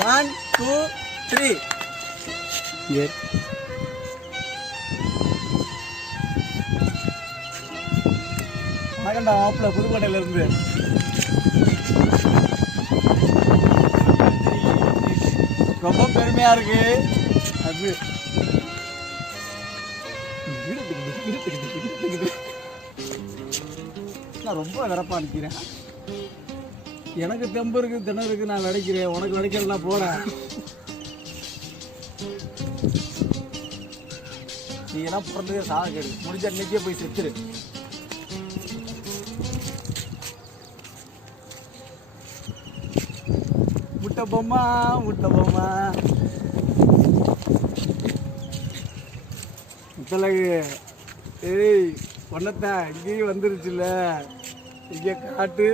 1 2 3 வணக்கம்டா மாப்பிள்ள புதுக்கோட்டையில இருந்து. ரொம்ப பெருமையா இருக்கு. அது நான் ரொம்ப விரப்பா நிற்கிறேன். எனக்கு தெம்பு இருக்கு, தினம் இருக்கு, நான் விளைக்கிறேன். உனக்கு விளைக்கிறேன் போறேன். நீ எல்லாம் பிறந்ததே சாக கேடு. முடிஞ்ச அன்னைக்கே போய் செத்துரு. முட்டை பொம்மா முத்தலகு. ஏய் பொண்ணத்தான் இங்கேயும் வந்துருச்சுல்ல, இங்கே காட்டு.